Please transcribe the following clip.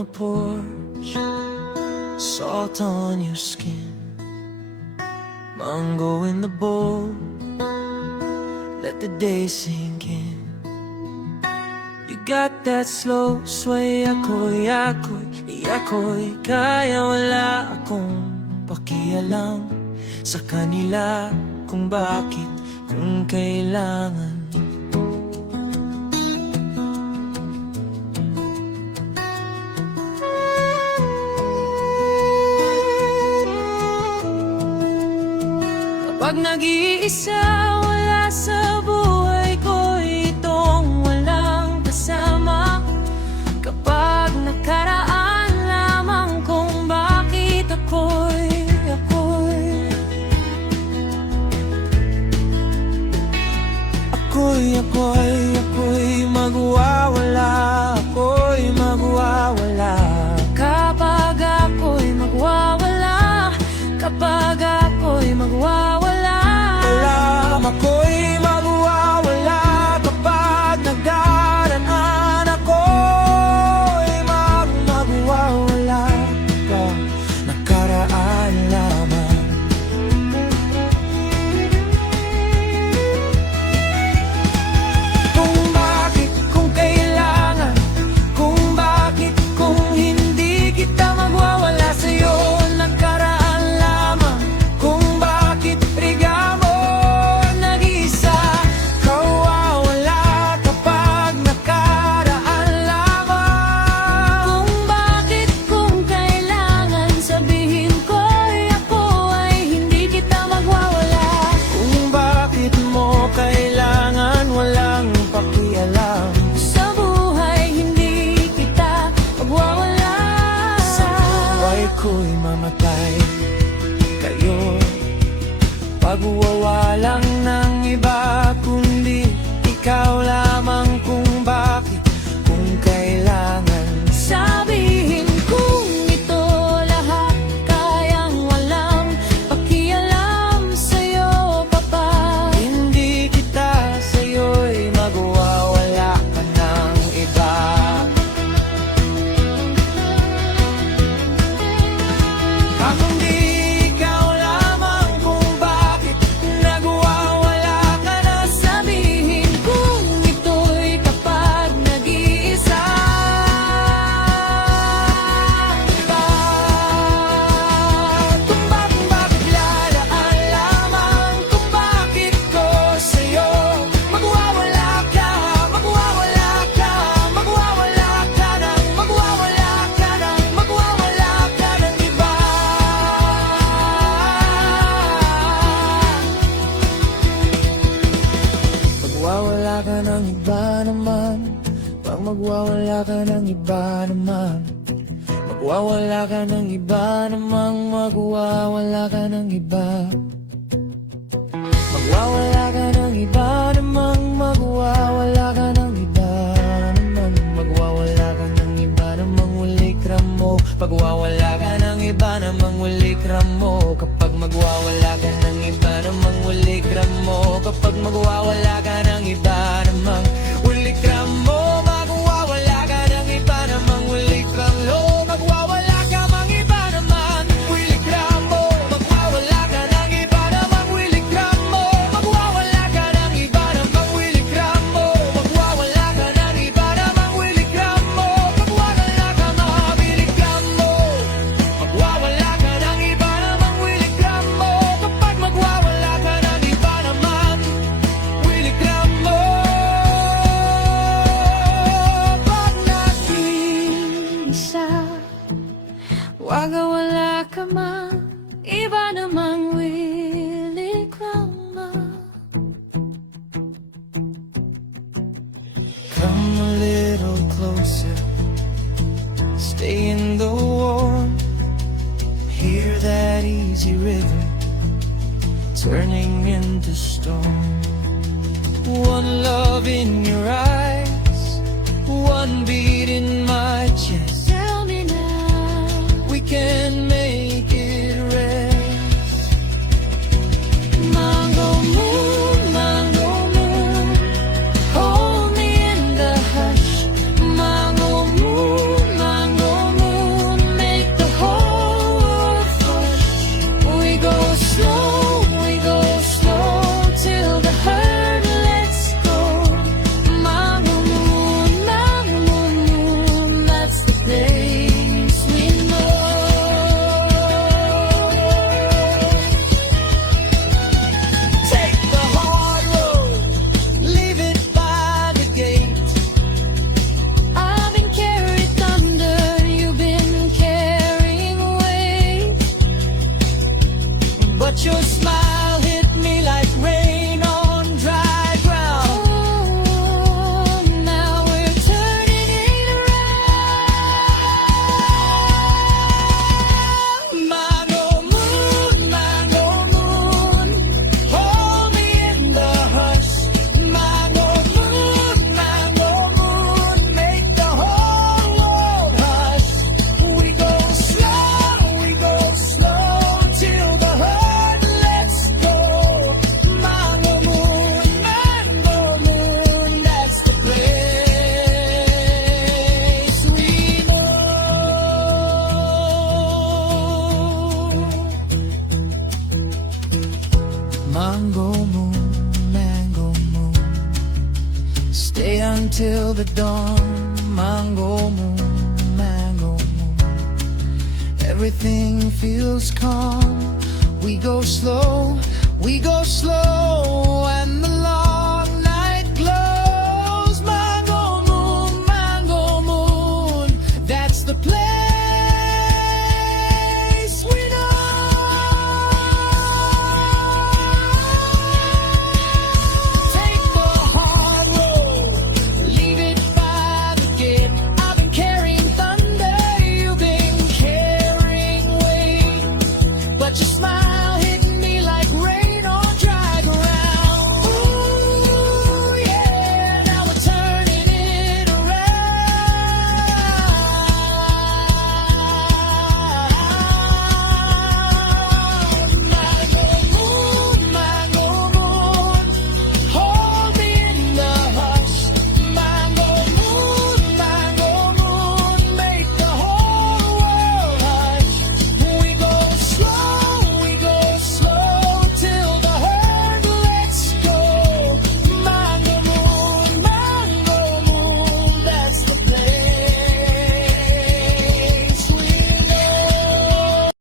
the porch, salt on your skin, mango in the bowl, let the day sink in. You got that slow sway, ako'y kaya, wala akong pakialam sa kanila kung bakit, kung kailangan. Kapag nag-iisa, wala sa buhay ko itong walang kasama. Kapag nakaraan lamang kung bakit ako'y magwawala, ako'y magwawala. Kapag ako'y magwawala, kapag ako'y magwawala, ako'y magwawala. Kapag nagdaraan, ako'y magwawala. Kapag nakaraan lamang. Kung bakit, kung kailangan, kung bakit, kung hindi kita magwawala sa'yo, nakaraan lamang. Kung bakit regamo nag-isa, kawawala kapag nakaraan lamang. Kung bakit, kung kailangan, sabihin ko'y ako ay hindi kita magwawala. Kung bakit mo kailangan, walang pakialam sa buhay, hindi kita magwawala. Sa buhay ko'y mamatay kayo, pagwawalang ng iba, kundi ikaw lamang. Kung bakit, kung kailangan, sabihin kung ito lahat kayang walang pakialam sa'yo. Kapag hindi kita sa'yo'y magwawala ka ng iba. Kung di ikaw lamang, kung bakit nagwawala ka na, sabihin kung ito'y kapag nag-iisa. Kung bakit lalaan lamang, kung bakit ko sa'yo magwawala ka, magwawala ka, magwawala ka ng, magwawala ka ng, magwawala ka ng iba. Magwawala ka ng iba naman, pag magwawala ka ng iba naman, magwawala ka ng iba namang, magwawala ka ng iba. Magwawala ka ng iba namang, magwawala ka ng iba namang, magwawala ka ng iba namang, uli kramo. Pagwawala ka ng iba namang, uli kramo. Kapag magwawala ka ng iba namang, uli kramo. Kapag magwawala ka ng iba namang, uli kramo. Magwawala ka ng iba namang, uli kramo. Magwawala ka mang iba naman, uli kramo. Magwawala ka ng iba namang, uli kramo. Magwawala ka ng iba namang, uli kramo. Magwawala ka ng iba namang, uli kramo. Magwawala ka mga uli kramo. Magwawala ka ng iba namang, uli kramo. Kapag magwawala ka ng iba naman, uli kramo. Pag nag-iisa, wagawala ka man, iba namang willing kramo. Come a little closer, stay in the warm, hear that easy rhythm turning into storm. One love in your eyes, one beat in my chest. Tell me now, we can make it rest. Mango moon, hold me in the hush. Mango moon, watch your smile hit me like rain on dry ground. Now we're turning it around. Mango moon, hold me in the hush. Mango moon, make the whole world hush. We go slow till the hurt lets go. Mango moon, that's the place we know. Mango moon, stay until the dawn. Mango moon, everything feels calm. We go slow, and the